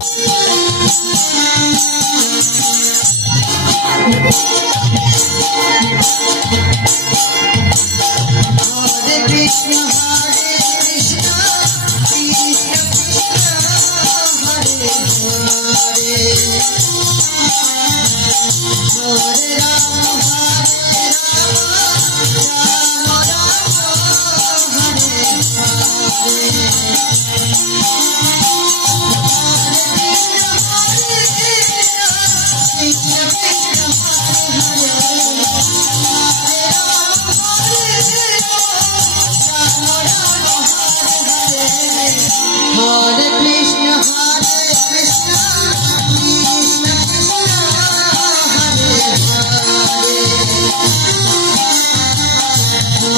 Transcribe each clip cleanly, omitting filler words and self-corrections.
Hare Krishna, Hare Krishna, Krishna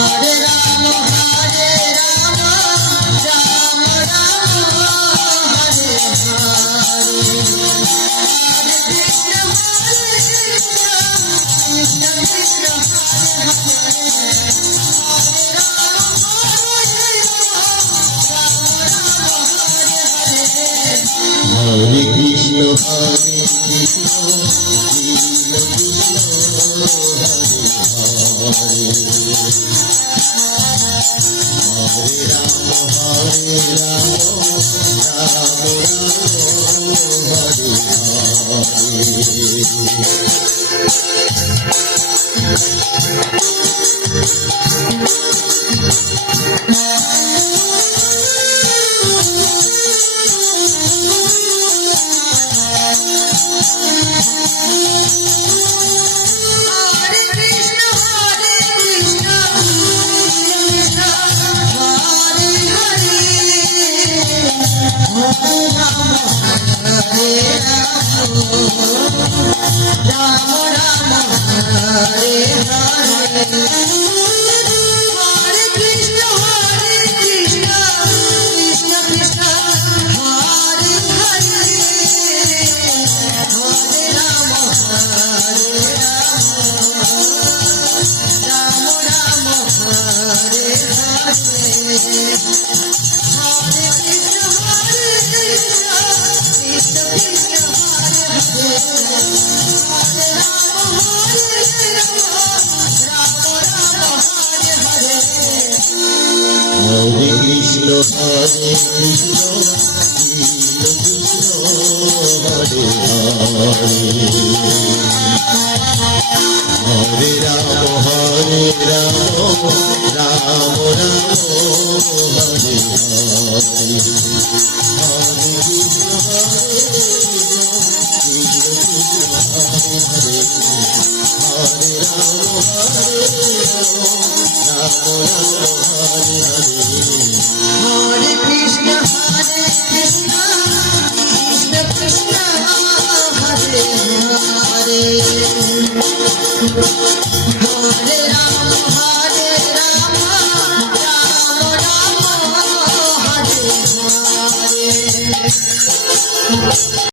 Hare Rama, Hare Rama, Rama Rama, Hare Hare. Hare Krishna, Hare Krishna, Krishna Krishna, Hare Hare. Hare Rama, Hare Rama, Rama Rama, Hare Hare. Hare Krishna, Hare Krishna, Krishna Krishna, Hare Hare.